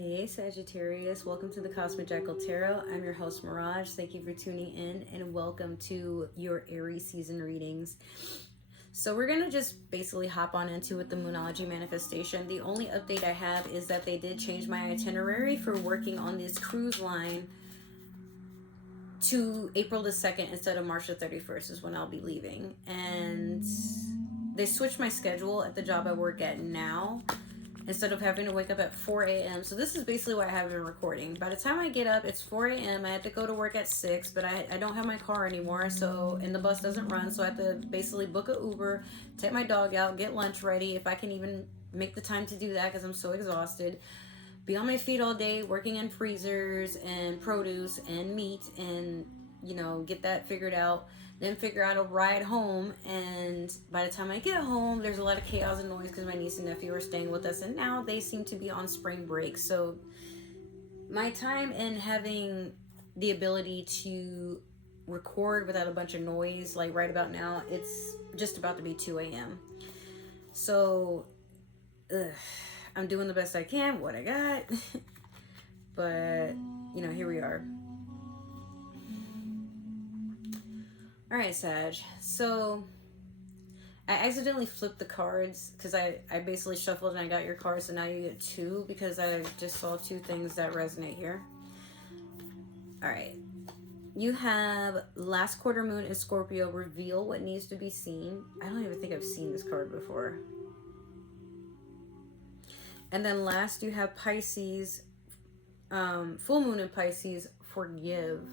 Hey Sagittarius, welcome to the Cosmic Jackal Tarot. I'm your host Mirage. Thank you for tuning in and welcome to your Aries season readings. So we're going to just basically hop on into with the Moonology manifestation. The only update I have is that they did change my itinerary for working on this cruise line to April the 2nd instead of March the 31st is when I'll be leaving. And they switched my schedule at the job I work at now, instead of having to wake up at 4 a.m. So this is basically why I haven't been recording. By the time I get up, it's 4 a.m. I have to go to work at 6, but I don't have my car anymore, so, and the bus doesn't run, so I have to basically book an Uber, take my dog out, get lunch ready, if I can even make the time to do that because I'm so exhausted. Be on my feet all day, working in freezers and produce and meat and, you know, get that figured out. Then figure out a ride home, and by the time I get home, there's a lot of chaos and noise because my niece and nephew are staying with us, and now they seem to be on spring break. So my time in having the ability to record without a bunch of noise, like right about now, it's just about to be 2 a.m. So I'm doing the best I can, what I got. But, you know, here we are. Alright, Sag. So, I accidentally flipped the cards because I basically shuffled and I got your cards, so now you get two because I just saw two things that resonate here. Alright. You have last quarter moon in Scorpio, reveal what needs to be seen. I don't even think I've seen this card before. And then last you have Pisces, full moon in Pisces, forgive.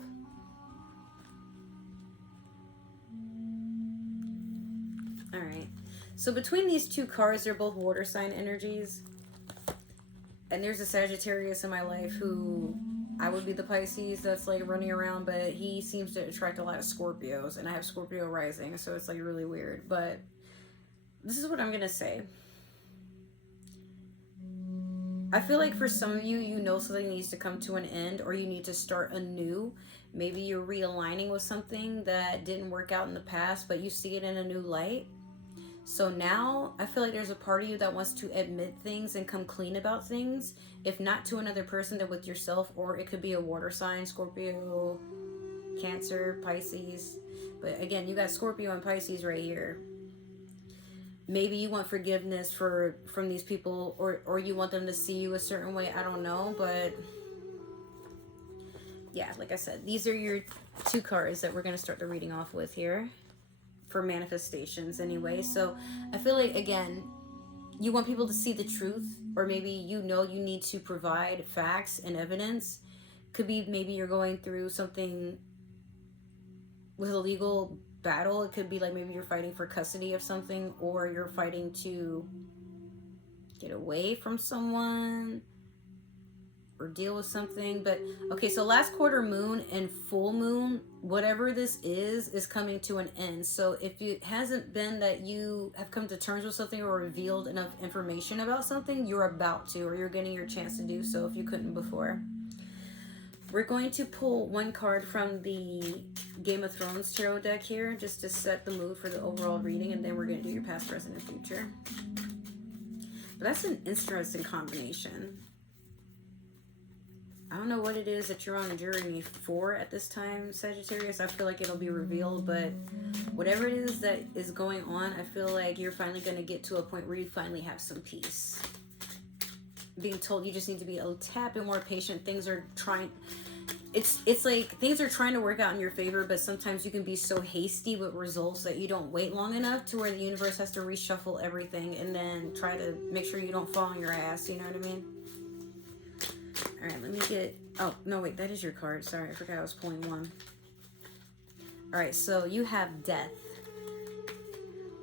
Alright, so between these two cards, they're both water sign energies. And there's a Sagittarius in my life who I would be the Pisces that's like running around, but he seems to attract a lot of Scorpios, and I have Scorpio rising, so it's like really weird. But this is what I'm gonna say. I feel like for some of you, you know something needs to come to an end, or you need to start anew. Maybe you're realigning with something that didn't work out in the past, but you see it in a new light. So now I feel like there's a part of you that wants to admit things and come clean about things. If not to another person, then with yourself, or it could be a water sign, Scorpio, Cancer, Pisces. But again, you got Scorpio and Pisces right here. Maybe you want forgiveness from these people, or you want them to see you a certain way. I don't know, but yeah, like I said, these are your two cards that we're going to start the reading off with here. For manifestations anyway. So I feel like, again, you want people to see the truth, or maybe you know you need to provide facts and evidence. Could be maybe you're going through something with a legal battle. It could be like maybe you're fighting for custody of something, or you're fighting to get away from someone or deal with something. But okay, so last quarter moon and full moon, whatever this is coming to an end. So if it hasn't been that you have come to terms with something or revealed enough information about something, you're about to, or you're getting your chance to do so if you couldn't before. We're going to pull one card from the Game of Thrones tarot deck here just to set the mood for the overall reading, and then we're going to do your past, present, and future. But that's an interesting combination. I don't know what it is that you're on a journey for at this time, Sagittarius. I feel like it'll be revealed, but whatever it is that is going on, I feel like you're finally going to get to a point where you finally have some peace. Being told you just need to be a tad bit more patient. Things are trying... It's like things are trying to work out in your favor, but sometimes you can be so hasty with results that you don't wait long enough to where the universe has to reshuffle everything and then try to make sure you don't fall on your ass. You know what I mean? All right, let me get... Oh, no, wait, that is your card. Sorry, I forgot I was pulling one. All right, so you have death.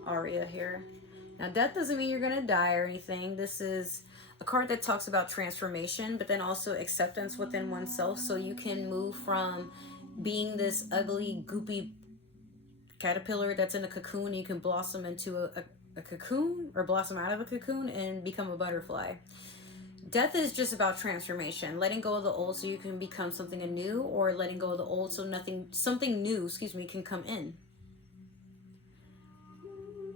Aria here. Now, death doesn't mean you're going to die or anything. This is a card that talks about transformation, but then also acceptance within oneself. So you can move from being this ugly, goopy caterpillar that's in a cocoon. You can blossom into a cocoon, or blossom out of a cocoon and become a butterfly. Death is just about transformation, letting go of the old so you can become something new, or letting go of the old so something new, can come in.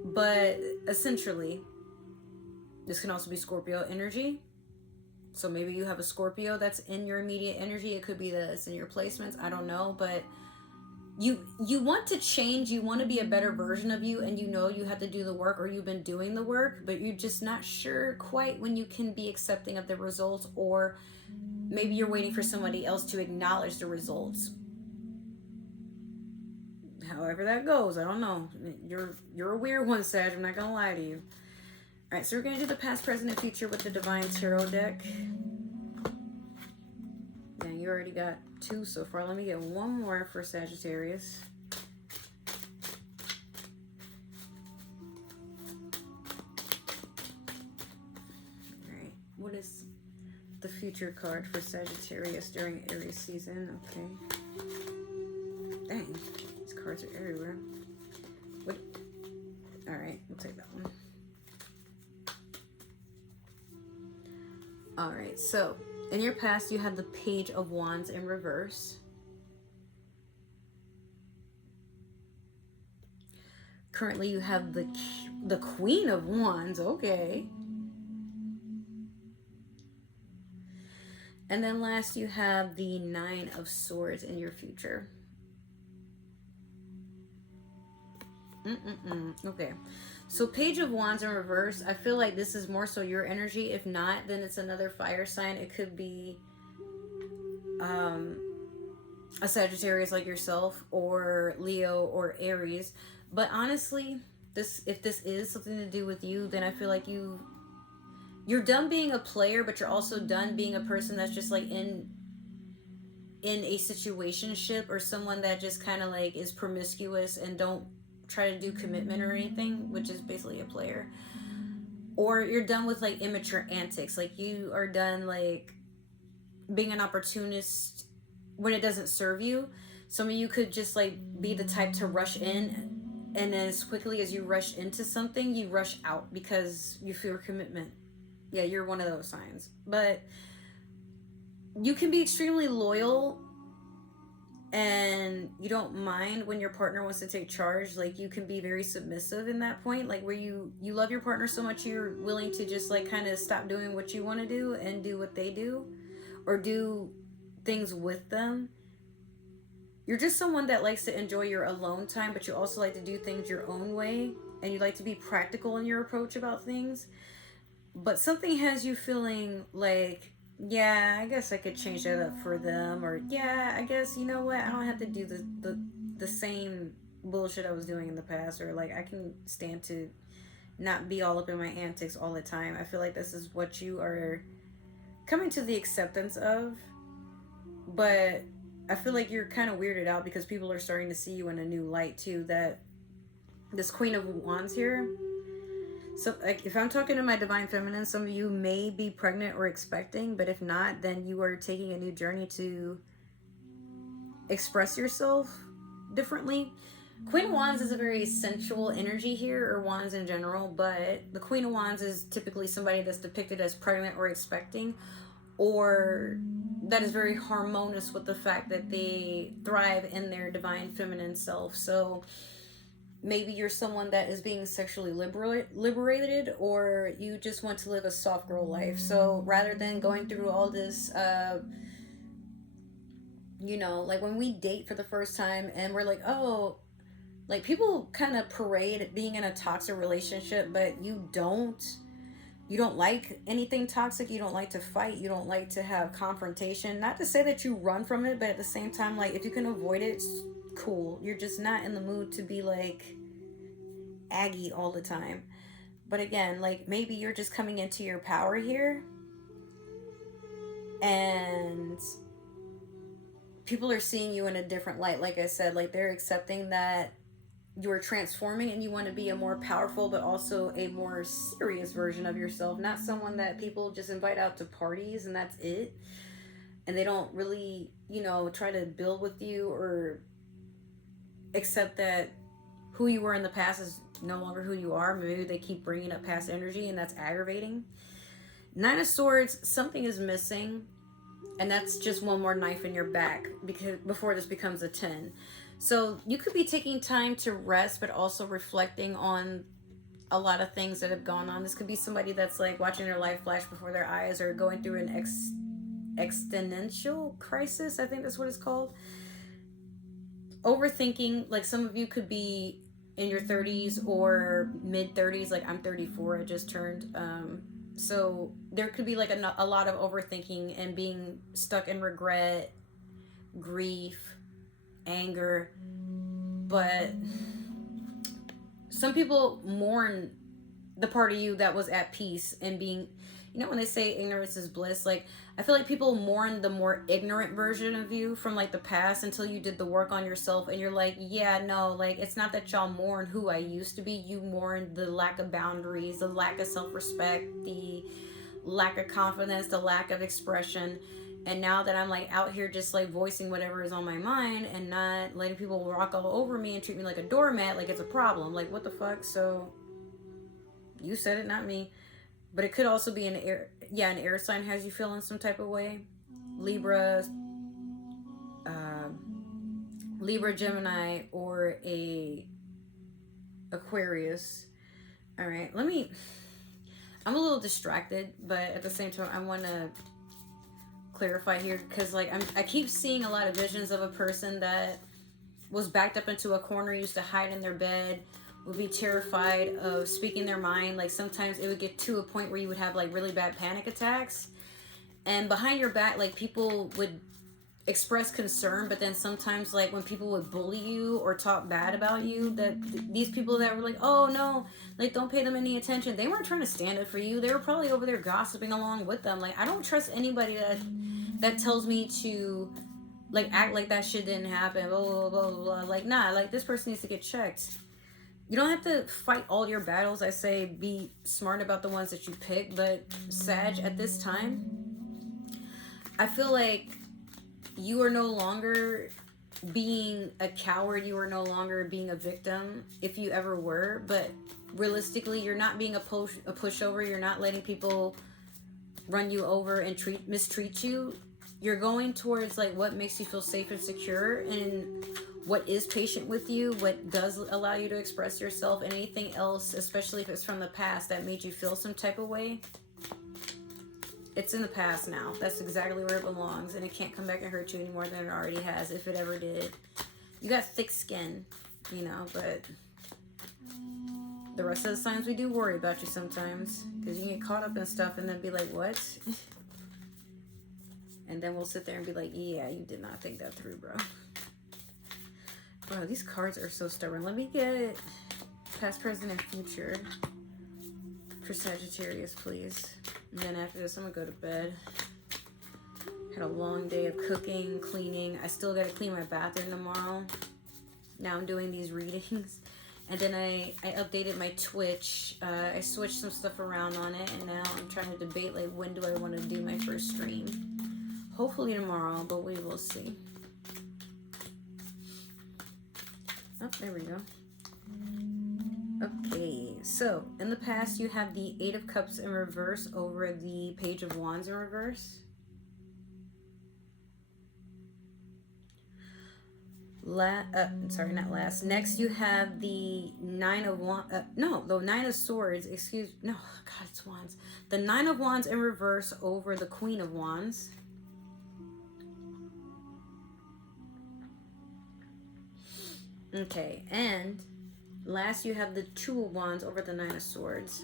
But essentially, this can also be Scorpio energy. So maybe you have a Scorpio that's in your immediate energy. It could be that it's in your placements. I don't know. But you want to change. You want to be a better version of you. And you know you have to do the work, or you've been doing the work. But you're just not sure quite when you can be accepting of the results. Or maybe you're waiting for somebody else to acknowledge the results. However that goes. I don't know. You're a weird one, Sag. I'm not going to lie to you. Alright, so we're going to do the past, present, and future with the Divine Tarot deck. Yeah, you already got 2 so far. Let me get one more for Sagittarius. Alright, what is the future card for Sagittarius during Aries season? Okay. Dang, these cards are everywhere. What? Alright, we'll take that one. Alright, so in your past you had the Page of Wands in reverse. Currently you have the Queen of Wands, okay. And then last you have the Nine of Swords in your future. Okay. So Page of Wands in reverse, I feel like this is more so your energy. If not, then it's another fire sign. It could be a Sagittarius like yourself, or Leo, or Aries. But honestly, if this is something to do with you, then I feel like you're done being a player, but you're also done being a person that's just like in a situationship, or someone that just kind of like is promiscuous and don't try to do commitment or anything, which is basically a player. Or you're done with like immature antics. Like you are done like being an opportunist when it doesn't serve you. Some of you could just like be the type to rush in, and then as quickly as you rush into something, you rush out because you fear commitment. Yeah, you're one of those signs. But you can be extremely loyal, and you don't mind when your partner wants to take charge. Like you can be very submissive in that point, like where you love your partner so much you're willing to just like kind of stop doing what you want to do and do what they do, or do things with them. You're just someone that likes to enjoy your alone time, but you also like to do things your own way, and you like to be practical in your approach about things. But something has you feeling like, yeah, I guess I could change that up for them, or yeah, I guess, you know what, I don't have to do the same bullshit I was doing in the past, or like I can stand to not be all up in my antics all the time. I feel like this is what you are coming to the acceptance of, but I feel like you're kind of weirded out because people are starting to see you in a new light too. That this Queen of Wands here, so like if I'm talking to my Divine Feminine, some of you may be pregnant or expecting, but if not, then you are taking a new journey to express yourself differently. Queen of Wands is a very sensual energy here, or Wands in general, but the Queen of Wands is typically somebody that's depicted as pregnant or expecting, or that is very harmonious with the fact that they thrive in their Divine Feminine self. So maybe you're someone that is being sexually liberated, or you just want to live a soft girl life. So rather than going through all this, you know, like when we date for the first time and we're like, oh, like people kind of parade being in a toxic relationship, but you don't like anything toxic. You don't like to fight. You don't like to have confrontation. Not to say that you run from it, but at the same time, like if you can avoid it, it's cool. You're just not in the mood to be like aggy all the time. But again, like maybe you're just coming into your power here, and people are seeing you in a different light. Like I said, like they're accepting that you're transforming and you want to be a more powerful but also a more serious version of yourself, not someone that people just invite out to parties and that's it, and they don't really, you know, try to build with you or accept that who you were in the past is no longer who you are. Maybe they keep bringing up past energy, and that's aggravating. Nine of Swords, something is missing, and that's just one more knife in your back because before this becomes a 10. So you could be taking time to rest, but also reflecting on a lot of things that have gone on. This could be somebody that's like watching their life flash before their eyes, or going through an existential crisis. I think that's what it's called. Overthinking. Like, some of you could be in your 30s or mid 30s. Like, I'm 34. I just turned. So there could be like a lot of overthinking and being stuck in regret, grief, anger. But some people mourn the part of you that was at peace and being, you know, when they say ignorance is bliss, like, I feel like people mourn the more ignorant version of you from like the past until you did the work on yourself, and you're like, yeah, no, like, it's not that y'all mourn who I used to be. You mourn the lack of boundaries, the lack of self-respect, the lack of confidence, the lack of expression. And now that I'm like out here just like voicing whatever is on my mind and not letting people walk all over me and treat me like a doormat, like it's a problem. Like, what the fuck? So you said it, not me. But it could also be an air sign has you feeling some type of way. Libra, Gemini, or a Aquarius. All right, I'm a little distracted, but at the same time, I want to clarify here, because like I keep seeing a lot of visions of a person that was backed up into a corner, used to hide in their bed, would be terrified of speaking their mind. Like, sometimes it would get to a point where you would have like really bad panic attacks, and behind your back, like, people would express concern, but then sometimes, like, when people would bully you or talk bad about you, that these people that were like, oh no, like, don't pay them any attention, they weren't trying to stand up for you. They were probably over there gossiping along with them. Like, I don't trust anybody that tells me to like act like that shit didn't happen, blah blah blah blah blah. Like, nah, like, this person needs to get checked. You don't have to fight all your battles. I say be smart about the ones that you pick. But Sag, at this time, I feel like you are no longer being a coward. You are no longer being a victim, if you ever were. But realistically, you're not being a pushover. You're not letting people run you over and mistreat you. You're going towards like what makes you feel safe and secure, and what is patient with you, what does allow you to express yourself, and anything else, especially if it's from the past, that made you feel some type of way. It's in the past now. That's exactly where it belongs, and it can't come back and hurt you any more than it already has, if it ever did. You got thick skin, you know, but the rest of the signs, we do worry about you sometimes, because you get caught up in stuff and then be like, what? And then we'll sit there and be like, yeah, you did not think that through, bro. Bro, these cards are so stubborn. Let me get past, present, and future for Sagittarius, please. And then after this, I'm going to go to bed. Had a long day of cooking, cleaning. I still got to clean my bathroom tomorrow. Now I'm doing these readings. And then I updated my Twitch. I switched some stuff around on it. And now I'm trying to debate, like, when do I want to do my first stream. Hopefully tomorrow, but we will see. Oh, there we go. Okay, so in the past you have the Eight of Cups in reverse over the Page of Wands in reverse. Sorry, not last. Next you have the Nine of Wands. The Nine of Swords. God, it's Wands. The Nine of Wands in reverse over the Queen of Wands. Okay, and last you have the Two of Wands over the Nine of Swords.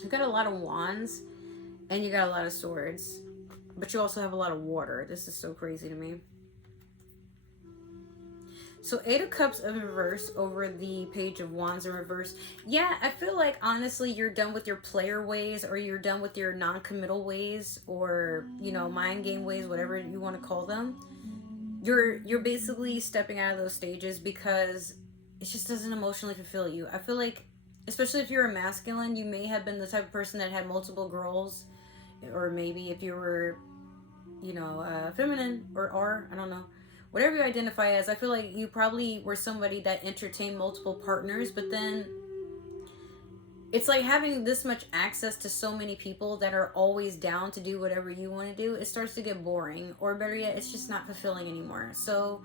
You've got a lot of wands and you got a lot of swords, but you also have a lot of water. This is so crazy to me. So Eight of Cups in reverse over the Page of Wands in reverse. Yeah, I feel like honestly you're done with your player ways, or you're done with your non-committal ways, or, you know, mind game ways, whatever you want to call them. You're basically stepping out of those stages because it just doesn't emotionally fulfill you. I feel like, especially if you're a masculine, you may have been the type of person that had multiple girls, or maybe if you were, you know, feminine or I don't know, whatever you identify as. I feel like you probably were somebody that entertained multiple partners, but then it's like having this much access to so many people that are always down to do whatever you want to do. It starts to get boring, or better yet, it's just not fulfilling anymore. So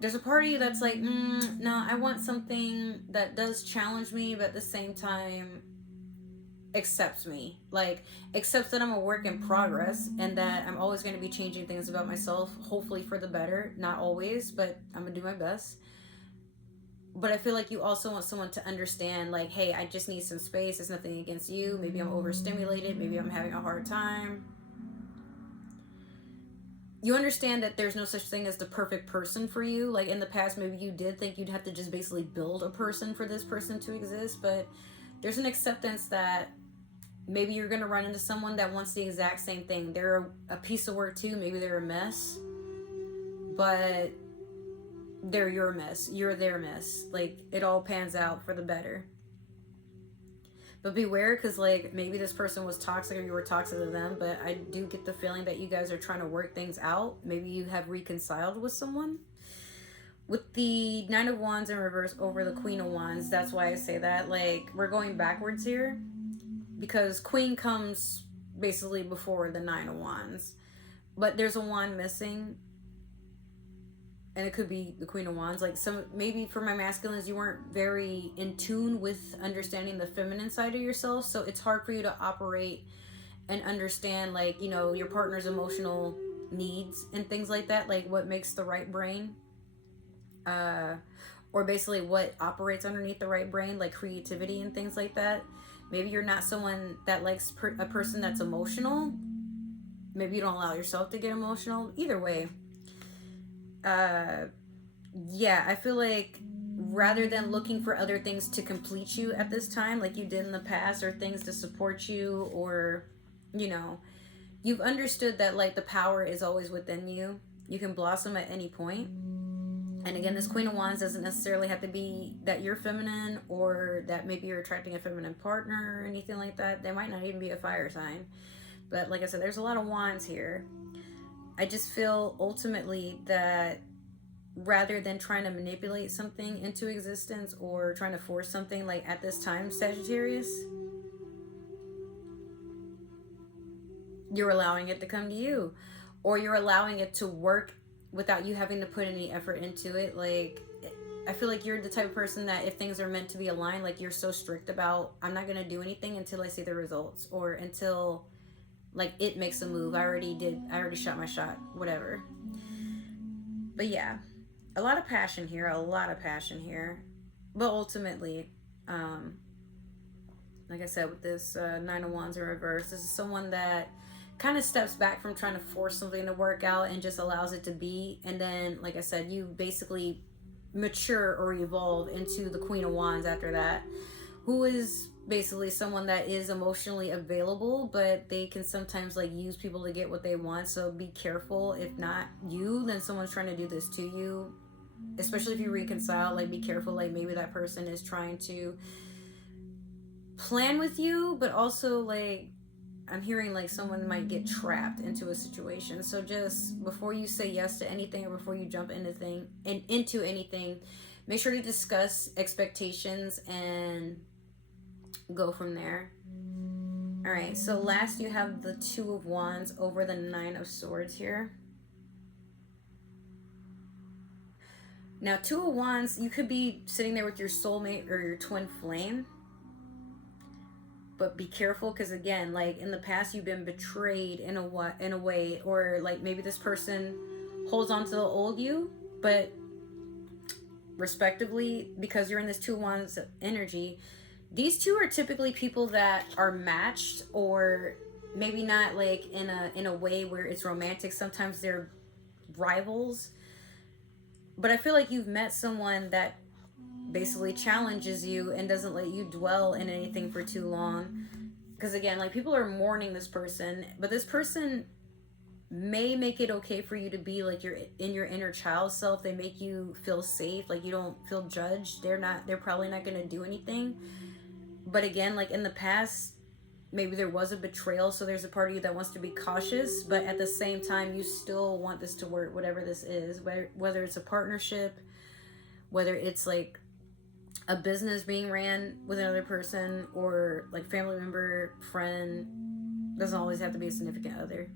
there's a part of you that's like, no, I want something that does challenge me, but at the same time accepts me. Like, accepts that I'm a work in progress and that I'm always going to be changing things about myself, hopefully for the better. Not always, but I'm going to do my best. But I feel like you also want someone to understand, like, hey, I just need some space. It's nothing against you. Maybe I'm overstimulated. Maybe I'm having a hard time. You understand that there's no such thing as the perfect person for you. Like, in the past, maybe you did think you'd have to just basically build a person for this person to exist. But there's an acceptance that maybe you're going to run into someone that wants the exact same thing. They're a piece of work too. Maybe they're a mess. But they're your mess. You're their mess. Like, it all pans out for the better. But beware, because, like, maybe this person was toxic or you were toxic to them, but I do get the feeling that you guys are trying to work things out. Maybe you have reconciled with someone. With the Nine of Wands in reverse over the Queen of Wands, that's why I say that. Like, we're going backwards here, because Queen comes basically before the Nine of Wands. But there's a wand missing, and it could be the Queen of Wands. Like, maybe for my masculines, you weren't very in tune with understanding the feminine side of yourself, so it's hard for you to operate and understand, like, you know, your partner's emotional needs and things like that, like what makes the right brain, or basically what operates underneath the right brain, like creativity and things like that. Maybe you're not someone that likes a person that's emotional. Maybe you don't allow yourself to get emotional. Either way, yeah, I feel like rather than looking for other things to complete you at this time, like you did in the past, or things to support you, or, you know, you've understood that, like, the power is always within you. You can blossom at any point. And again, this Queen of Wands doesn't necessarily have to be that you're feminine, or that maybe you're attracting a feminine partner or anything like that. They might not even be a fire sign. But like I said, there's a lot of wands here. I just feel ultimately that rather than trying to manipulate something into existence or trying to force something, like at this time, Sagittarius, you're allowing it to come to you, or you're allowing it to work without you having to put any effort into it. Like, I feel like you're the type of person that if things are meant to be aligned, like, you're so strict about, I'm not going to do anything until I see the results, or until, like, it makes a move. I already shot my shot, whatever. But yeah, a lot of passion here, but ultimately, like I said, with this Nine of Wands in reverse, this is someone that kind of steps back from trying to force something to work out and just allows it to be. And then, like I said, you basically mature or evolve into the Queen of Wands after that, who is basically someone that is emotionally available, but they can sometimes, like, use people to get what they want. So be careful. If not you, then someone's trying to do this to you, especially if you reconcile. Like, be careful. Like, maybe that person is trying to plan with you, but also, like, I'm hearing like someone might get trapped into a situation. So just before you say yes to anything, or before you jump into anything, make sure to discuss expectations and go from there. All right, so last you have the Two of Wands over the Nine of Swords here. Now, Two of Wands, you could be sitting there with your soulmate or your twin flame. But be careful, because again, like, in the past, you've been betrayed in a way, or like maybe this person holds on to the old you, but respectively, because you're in this Two of Wands energy, these two are typically people that are matched, or maybe not like in a way where it's romantic. Sometimes they're rivals. But I feel like you've met someone that basically challenges you and doesn't let you dwell in anything for too long. Because again, like, people are mourning this person, but this person may make it okay for you to be like you're in your inner child self. They make you feel safe, like you don't feel judged. They're probably not going to do anything. But again, like in the past, maybe there was a betrayal, so there's a part of you that wants to be cautious, but at the same time, you still want this to work, whatever this is, whether it's a partnership, whether it's like a business being ran with another person, or like family member, friend. Doesn't always have to be a significant other.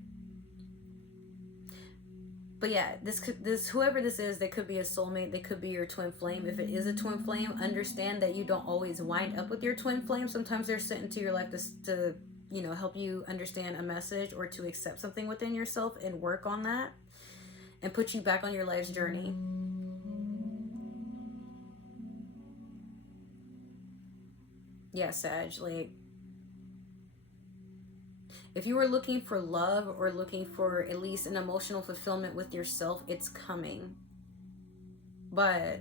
But yeah, this whoever this is, they could be a soulmate, they could be your twin flame. If it is a twin flame, understand that you don't always wind up with your twin flame. Sometimes they're sent into your life to you know, help you understand a message or to accept something within yourself and work on that and put you back on your life's journey. Yeah, Sag, like, if you were looking for love or looking for at least an emotional fulfillment with yourself, it's coming. But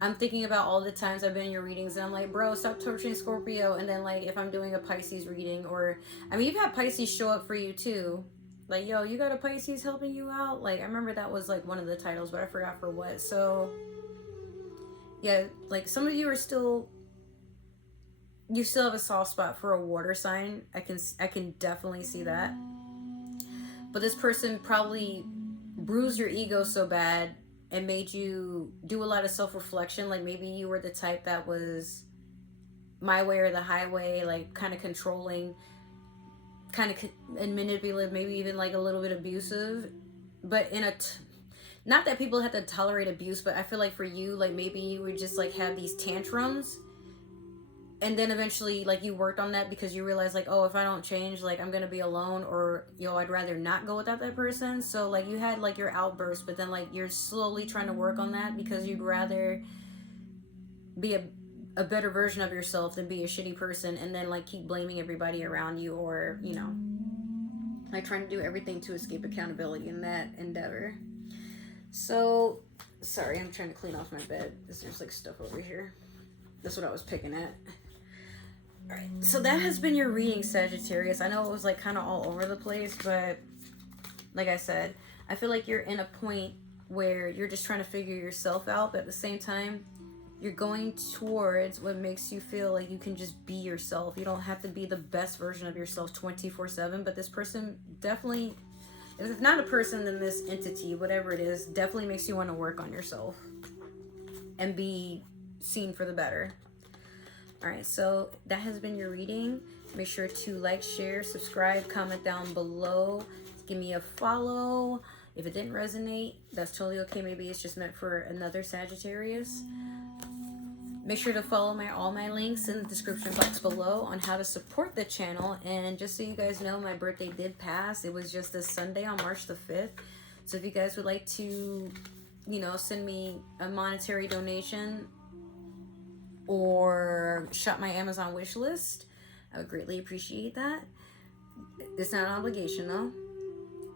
I'm thinking about all the times I've been in your readings and I'm like, bro, stop torturing Scorpio. And then, like, if I'm doing a Pisces reading, or, I mean, you've had Pisces show up for you too. Like, yo, you got a Pisces helping you out? Like, I remember that was, like, one of the titles, but I forgot for what. So, yeah, like, some of you are still... You still have a soft spot for a water sign. I can definitely see that. But this person probably bruised your ego so bad and made you do a lot of self-reflection. Like, maybe you were the type that was my way or the highway, like, kind of controlling, kind of and manipulative, maybe even like a little bit abusive. But in a... not that people have to tolerate abuse, but I feel like for you, like, maybe you would just, like, have these tantrums. And then eventually, like, you worked on that because you realized, like, oh, if I don't change, like, I'm going to be alone, or, yo, I'd rather not go without that person. So, like, you had, like, your outburst, but then, like, you're slowly trying to work on that because you'd rather be a better version of yourself than be a shitty person and then, like, keep blaming everybody around you, or, you know, like, trying to do everything to escape accountability in that endeavor. So, sorry, I'm trying to clean off my bed because there's, like, stuff over here. That's what I was picking at. Alright, so that has been your reading, Sagittarius. I know it was, like, kind of all over the place, but like I said, I feel like you're in a point where you're just trying to figure yourself out, but at the same time, you're going towards what makes you feel like you can just be yourself. You don't have to be the best version of yourself 24/7, but this person definitely, if it's not a person, then this entity, whatever it is, definitely makes you want to work on yourself and be seen for the better. All right, so that has been your reading. Make sure to like, share, subscribe, comment down below. Give me a follow. If it didn't resonate, that's totally okay. Maybe it's just meant for another Sagittarius. Make sure to follow all my links in the description box below on how to support the channel. And just so you guys know, my birthday did pass. It was just this Sunday on March the 5th. So if you guys would like to, you know, send me a monetary donation or shop my Amazon wish list, I would greatly appreciate that. It's not an obligation though.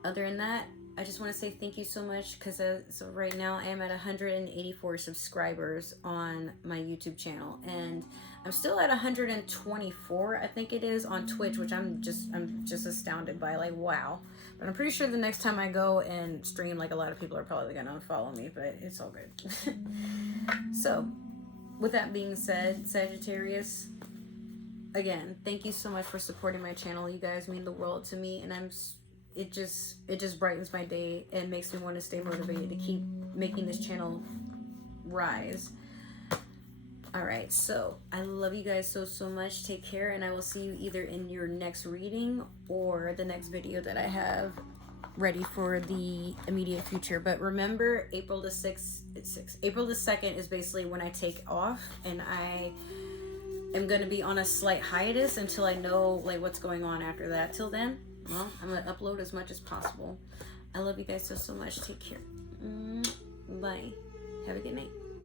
Other than that, I just want to say thank you so much, because so right now I am at 184 subscribers on my YouTube channel, and I'm still at 124, I think it is, on Twitch, which I'm just astounded by. Like, wow. But I'm pretty sure the next time I go and stream, like, a lot of people are probably gonna unfollow me, but it's all good. So with that being said, Sagittarius, again, thank you so much for supporting my channel. You guys mean the world to me, and it just brightens my day and makes me want to stay motivated to keep making this channel rise. All right, so I love you guys so much. Take care, and I will see you either in your next reading or the next video that I have ready for the immediate future. But remember, April the 2nd is basically when I take off, and I am going to be on a slight hiatus until I know, like, what's going on after that. Till then, well, I'm going to upload as much as possible. I love you guys so much. Take care. Bye. Have a good night.